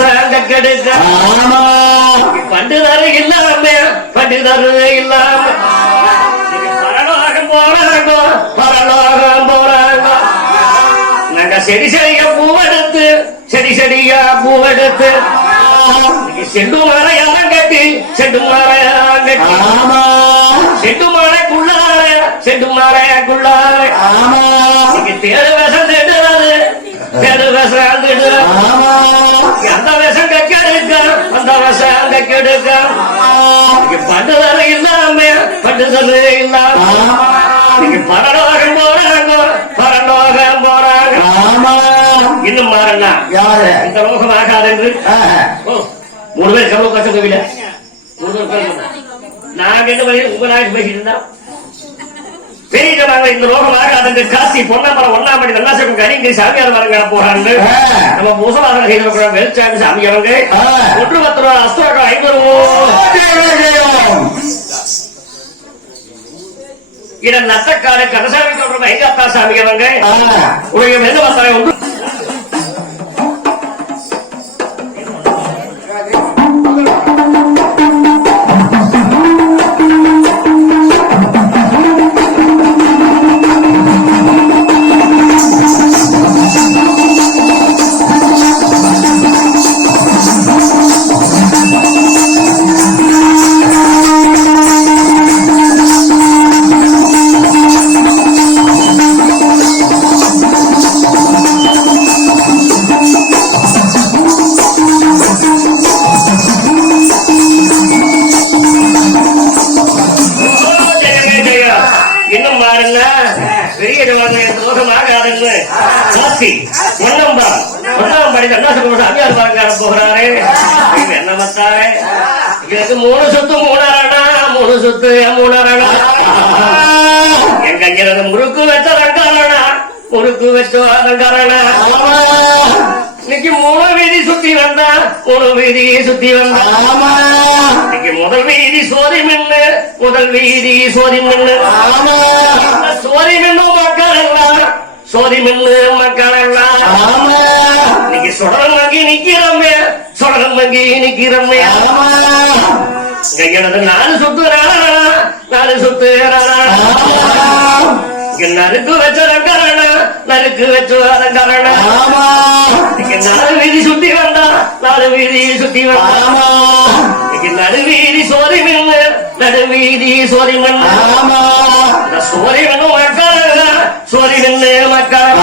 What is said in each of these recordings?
கெடுக்க ஆமா. பண்டுதரு இல்லாம பண்டுதரு இல்லாம. பரலோகம் போறாங்க பரலோகம் போறாங்க நாங்க செடி செடியா பூவெடுத்து செடி செடியா பூவெடுத்து செண்டு மரம் கட்டி செண்டு மரம் கட்டி. செண்டு மலைக்குள்ளார செண்டு நீங்க தேடு விஷம் திடுறது தேடு விஷம் அந்த விஷம் கெடுக்க அந்த விஷம் கெடுக்க நீங்க பண்டுதல் இல்லாம பண்டுதல் இல்லாம நீங்க பரலோகம் போறாங்க பரலோகம் போறாங்க இன்னும் மாறனா யாரு? இந்த லோகம் ஆகாது என்று மூணு பேர் கோவில மூணு பேர். நாங்க என்ன பண்ணி உங்க பேசிட்டு இருந்தா? பெரிய ஜனங்க இந்த லோகம் ஆகாது என்று காசி பொன்னாமரம் ஒன்னாமணி நல்லாசகம் கரிங்கை சாமியார் போறாங்க நம்ம முசலாக செய்திருக்கிறோம் வெளிச்சாமி சாமியாரங்க ஆ. ஒன்று பத்து ரூபா ஐநூறு. இட நத்தக்காடு கனசாமி சொல்ற ஐந்தாத்தா சாமியாரங்க உடைய என்ன பார்த்தாங்க எனக்கு மூணு சொத்து மூணாரணா மூணு சொத்து மூணாரணா எங்க இங்க முறுக்கு வச்ச ரங்காரணா முறுக்கு வச்ச ரங்காரணா இன்னைக்கு மூணு வீதி சுத்தி வந்தா மூணு வீதி சுத்தி வந்தா. இன்னைக்கு முதல் வீதி சோதி மின்னு முதல் வீதி சோதி மின்னு. சோதி மின்னு மக்கள் எல்லாம் சோதி மின்னு மக்கள் எல்லாம் இன்னைக்கு சுடலம் வாங்கி நிக்கிறோமே சுடலம் வாங்கி நிக்கிறோமே ஆமா கையனது நாலு சுத்து நாலு சுத்து நறுக்கு வச்ச ரங்கரணா நறுக்கு வச்ச ரங்கரணா நாலு வீதி சுத்தி வந்தா நாலு வீதி சுத்தி வந்தா. நடுவீதி சோதி மின்னு நடுவீதி சோதி இந்த சோதி மின்னு மக்கள் சோதி மின்னு மக்கள்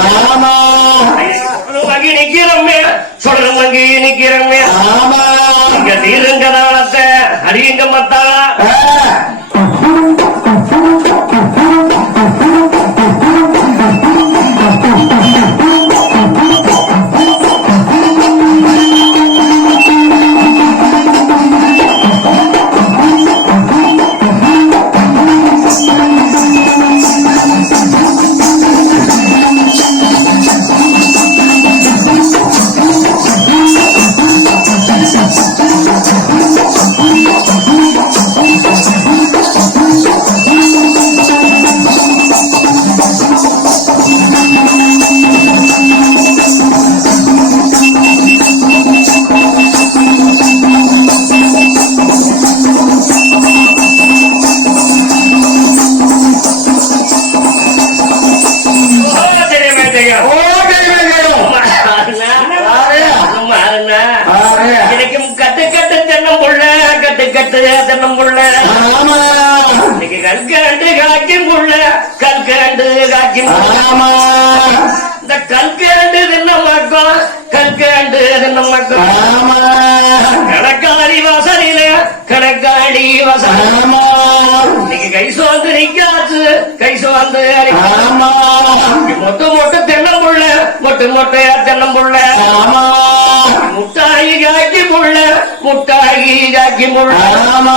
சொல்றம் வங்கி நிக்கிறோமே ஆமா. இங்க நாளத்தை அடியுங்க மத்தாளா தின்னமாக்கம் ஆமா. கணக்காடி வாசலில கணக்காடி வாசல் இன்னைக்கு கை சோர்ந்து நிக்காச்சு கை சோர்ந்து ஆமா. மொட்டு தென்னம் புள்ள மொட்டு மொட்டையா தென்னம் புள்ள. முட்டாயி காக்கி முள்ள முட்டாயி காக்கி ஆமா.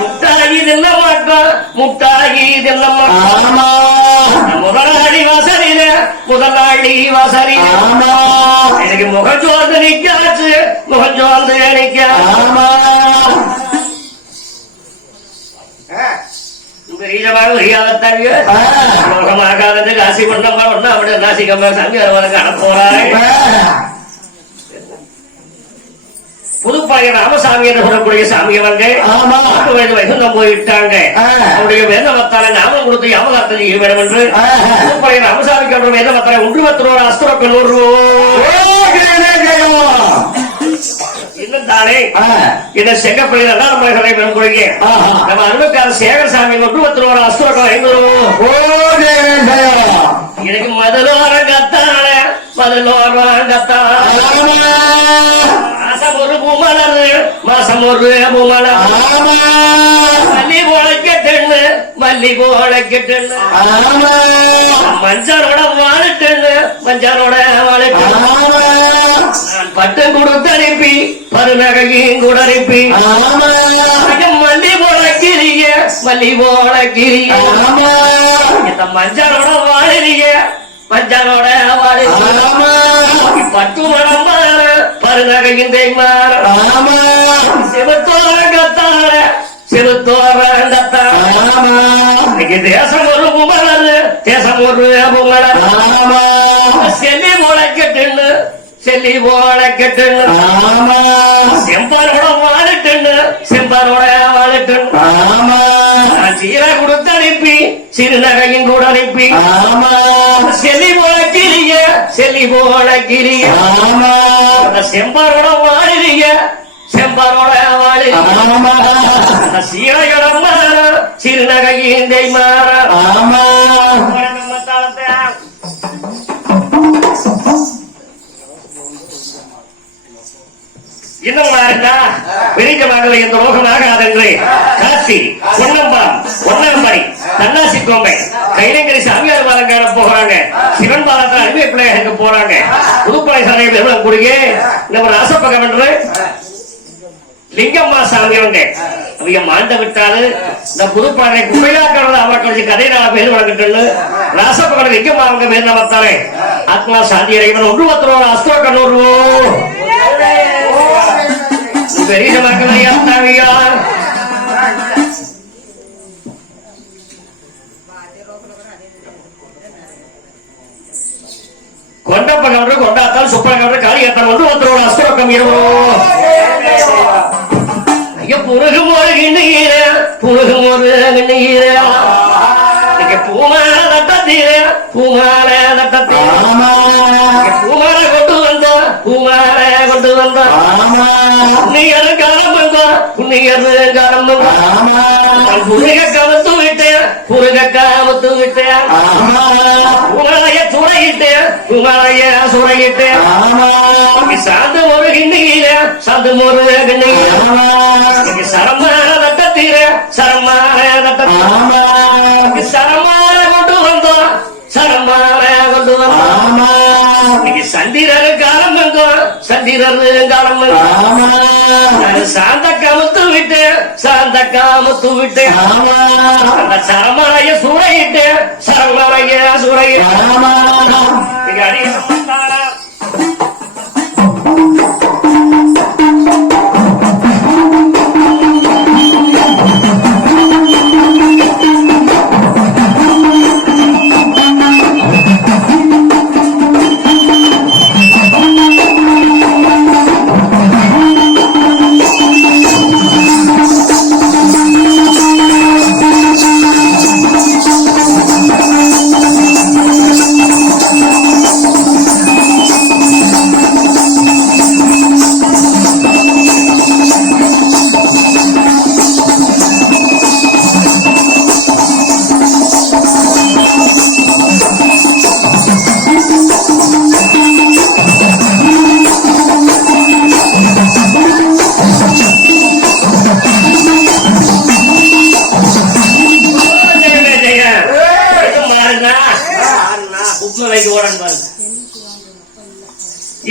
முட்டாயி தின்ன மாட்டோம் முட்டாயி தின்ன மாட்டோம் முதலாளி வாசலில முதலாளி ஆமா. எனக்கு முகம் சோர்ந்து நிக்காச்சு முகம் சோர்ந்து நிக்க லோகமாகாதது காசி பண்ணம்மா ஒண்ணா அப்படி நாசிகம்மா சாமி அவனுக்கு அனுப்புறாரு புதுப்பாளைய ராமசாமி என்று சொல்லக்கூடிய சாமி அவங்க ஆமா. நாட்டு வயது வைகுந்தம் போயிட்டாங்க. அவருடைய வேதமத்தால நாமம் கொடுத்து யாமகாரத்தை செய்ய வேண்டும் என்று. புதுப்பாளைய ராமசாமிக்கு அவருடைய வேதமத்தால ஒன்று பத்து அஸ்திரம் நூறு ஓகேவே ஜெயம் இன்னும் தானே. இந்த செங்கப்பள்ளி நல்லாமலை பெறும் கொள்கை. நம்ம அருமைக்கார சேகரசாமி ஒன்று பத்து ஐநூறு எனக்கு முதலோரம் கத்தான பதினோரம் கத்தான மாசம் ஒரு பூமலர் மாசம் ஒரு பூமலர். மல்லி போலக்கெட்டுன்னு மல்லி போலக்கெட்டுன்னு ஆமா. மஞ்சளோட வாழட்டுன்னு மஞ்சளோட வாழட்டு பட்டு கொடுத்து அனுப்பி பருநகையும் கூட அனுப்பி. மல்லி போல கிரிய மல்லி போல கிரிய ஆமா. இந்த மஞ்சளோட வாழறிய மஞ்சளோட வாழ பட்டு மடம் மாற பருநகையும் தேய்மாற ஆமா. சிவத்தோர கத்தார சிவத்தோர கத்தார ஆமா. இன்னைக்கு தேசம் ஒரு புமலர் தேசம் ஒரு புமலர் ஆமா. செல்லி முளைக்கட்டுன்னு செல்லி முளைக்கட்டுன்னு ஆமா. செம்பாரோட வாழட்டுன்னு செம்பாரோட வாழட்டுன்னு ஆமா. சீர கொடுத்து அனுப்பி சிறுநகையும் கூட அனுப்பி. செல்லி முளைக்கிறிய செல்லி முளைக்கிறிய ஆமா. அந்த செம்பாரோட வாழிறிய செம்பாரோட வாழி சீரையோட மாற ஆமா. தாளத்தை இன்னும் இருந்தா பெரியமகளை இந்த ரோகமாக அதென்று காசி பொன்னம்பாம் பொன்னம்பரி தன்னாசி கோம்பை கைலங்கரி சாமியார் பாலம் காண போகிறாங்க சிவன் பாலத்தில் அடிமை பிள்ளைகளுக்கு போறாங்க. புதுப்படை சாலையில் எவ்வளவு கூடிய நம்ம ராசப்பகம் என்று லிங்கம்மா சாமி அவங்க அவங்க மாண்ட விட்டாரு இந்த புதுப்பாடலை குப்பையாக்கிறது அவரை கழிச்சு கதை நான் பேர் வழங்கிட்டு ராசப்பகட லிங்கம்மா அவங்க பேர் நமத்தாரே ஆத்மா சாந்தி அடைவன் ஒன்று பத்து ரூபா அஸ்தோ கண்ணூறு கவுண்டர் கொண்டாத்தால் சுப்பர கவுண்டர் காளியத்தான் ஒன்று பத்து ரூபா அஸ்தோ கம்மியோ ஐயோ புருகு முருகு நீர புருகு முருகு நீர. இன்னைக்கு பூமால தட்டத்தீர பூமால தட்டத்தீர பூமால கொண்டு வந்த பூமால கொண்டு வந்த. புண்ணியரு காலம் வந்த புண்ணியரு காலம் வந்த. ஆமா. புருக கவத்து விட்டேன் புருக காமத்து விட்டேன் ஆமா உங்களைய சுரையிட்டேன் ஆமா. சாந்து ஒரு கிண்ணியில சாந்து ஒரு இன்னைக்கு சரமான தட்டத்தீர சரமான தட்டத்தீர ஆமா. சரமான கொண்டு வந்தோம் சரமான கொண்டு வந்தோம். ஆமா. சந்திரரு காலம் சாந்த காமத்து விட்டேன் சாந்த காமத்து விட்டேன். ஆமா. அந்த சரமாய சூறையிட்டேன் சரமாய சூறையிட்டேன்.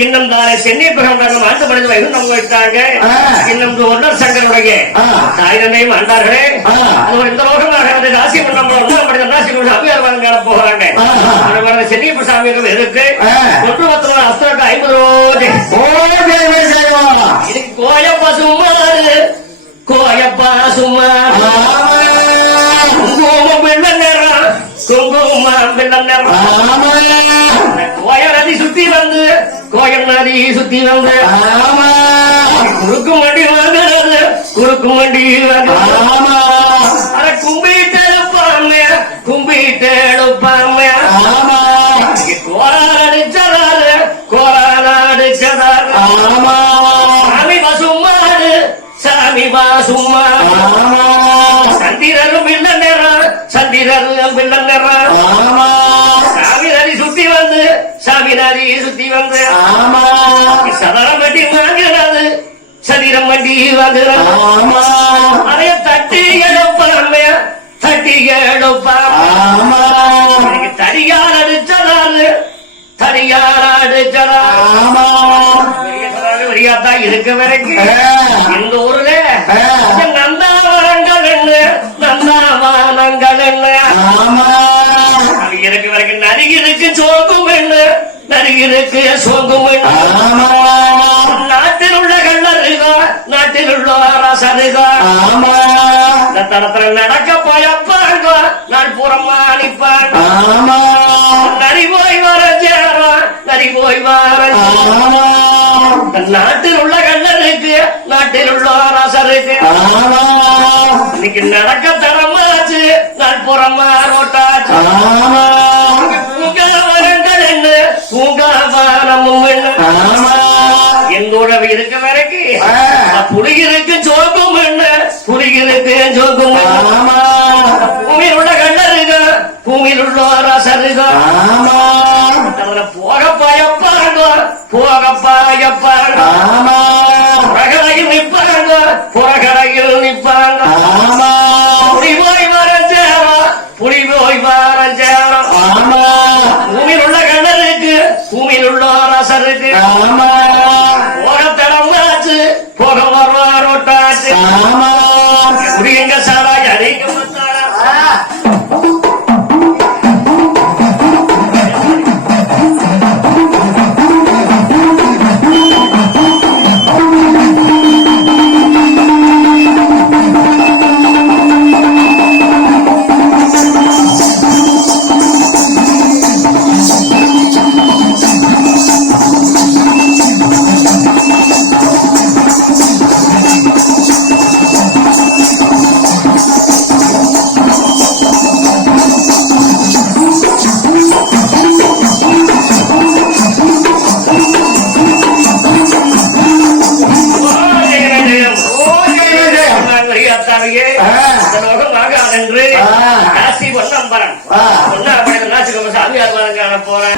இன்னும் தானே சென்னை பிரகமன் ஆண்டு மனித வைகுண்டம் வைத்தாங்க ஆ. இன்னும் ஒன்னர் சங்கருடைய ஆ. தாயினையும் ஆண்டார்களே. அவர் இந்த லோகமாக வந்து ராசி ராசி அபியார் வாங்க போகிறாங்க சென்னை. ஒன்று பத்து ஐம்பது இதுக்கு கோயப்பா சும்மாரு கோயப்பா சும்மாரு நேரம் குங்குமம் வெள்ள நேரம் ஆமா கோய நதி சுத்தி வந்து. கோயம் நதி சுத்தி வந்து குறுக்கு வண்டி வாங்குறது குறுக்கு வண்டி அட கும்பிட்டு எடுப்பாமே கும்பிட்டு அடிச்சதாரு கோரான் அடிச்சதாரு. ஆமா நதி சுத்தி வந்து. ஆமா. சதரம் வண்டி வாங்குறது சதிரம் வண்டி வாங்குறது. ஆமா. அதைய தட்டி எடுப்பாமே தட்டி எடுப்பாமே தடியார் அடிச்சதாரு தடியார் அடிச்சதாரு ஆமா. வரியாத்தான் இருக்க வரைக்கும். இந்த ஊர்ல என்ன? நந்தாவனங்கள் என்ன? இருக்க வரைக்கும் நரிகிருக்கு சோகும் என்ன? என்ன ஆமா நாட்டில் உள்ள கள்ளருகா நாட்டில் உள்ள அரசருகா. இந்த தரத்துல நடக்க பயப்பாங்க நான் புறமா ஆமா. நரி போய் வர சேரம் நரி போய் வர நாட்டில் உள்ள கள்ளருக்கு நாட்டில் உள்ள அரசருக்கு. இன்னைக்கு நடக்க தரமாச்சு நான் புறமா ரோட்டாச்சு ஆமா என்னோட இருக்க வரைக்கும் ஆ. புலிகிருக்கு சோகம் என்ன? புலிகிருக்கு சோகம் என்ன ஆமா பூமியில் உள்ள கள்ளருங்க பூமியில் உள்ள அரசருங்க ஆமா அதுல போக பயப்பாங்க போக பயப்பாங்க ஆமா புறகரையில் நிற்பாங்க புறகரையில் நிற்பாங்க ஆமா புலி போய் வர சேரம் புலி போய் வர சேரம் ஆமா பூமியில் உள்ள கண்ணருக்கு பூமியில் உள்ள அரசருக்கு ஆமா போறேன்